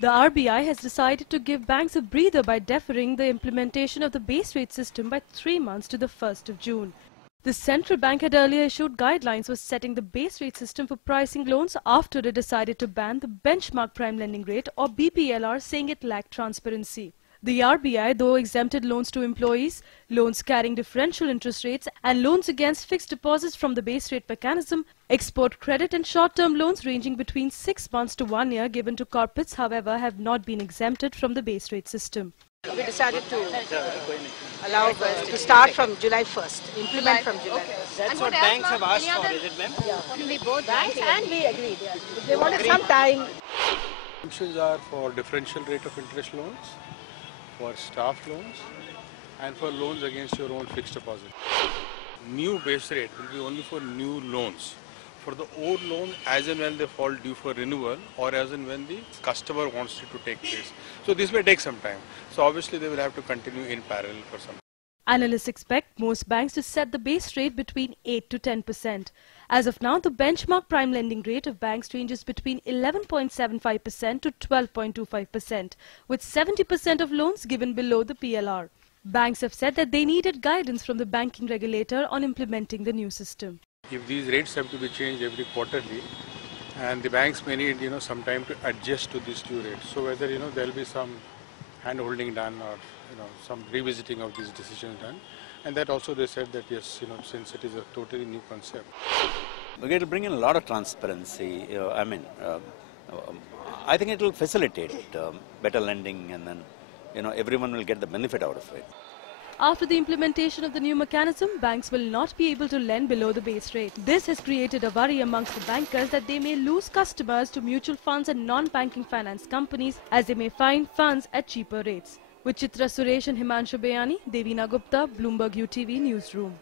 The RBI has decided to give banks a breather by deferring the implementation of the base rate system by 3 months to the 1st of June. The central bank had earlier issued guidelines for setting the base rate system for pricing loans after it decided to ban the benchmark prime lending rate or BPLR, saying it lacked transparency. The RBI, though, exempted loans to employees, loans carrying differential interest rates and loans against fixed deposits from the base rate mechanism. Export credit and short-term loans ranging between 6 months to 1 year given to corporates, however, have not been exempted from the base rate system. We decided to allow to start from July 1st, implement from July 1st. That's what banks have asked for, is it, ma'am? Yeah. We both banks and we agreed. Yeah. They wanted some time. Exemptions are for differential rate of interest loans, for staff loans, and for loans against your own fixed deposit. New base rate will be only for new loans. For the old loan, as and when they fall due for renewal, or as and when the customer wants it to take place. So this may take some time. So obviously they will have to continue in parallel for some time. Analysts expect most banks to set the base rate between 8 to 10%. As of now, the benchmark prime lending rate of banks ranges between 11.75% to 12.25%, with 70% of loans given below the PLR. Banks have said that they needed guidance from the banking regulator on implementing the new system. If these rates have to be changed every quarterly, and the banks may need some time to adjust to these new rates. So whether there will be some hand-holding done or some revisiting of these decisions done, and that also they said that yes, since it is a totally new concept. It will bring in a lot of transparency. I think it will facilitate better lending, and then everyone will get the benefit out of it. After the implementation of the new mechanism, banks will not be able to lend below the base rate. This has created a worry amongst the bankers that they may lose customers to mutual funds and non-banking finance companies as they may find funds at cheaper rates. With Chitra Suresh and Himanshu Bayani, Devina Gupta, Bloomberg UTV Newsroom.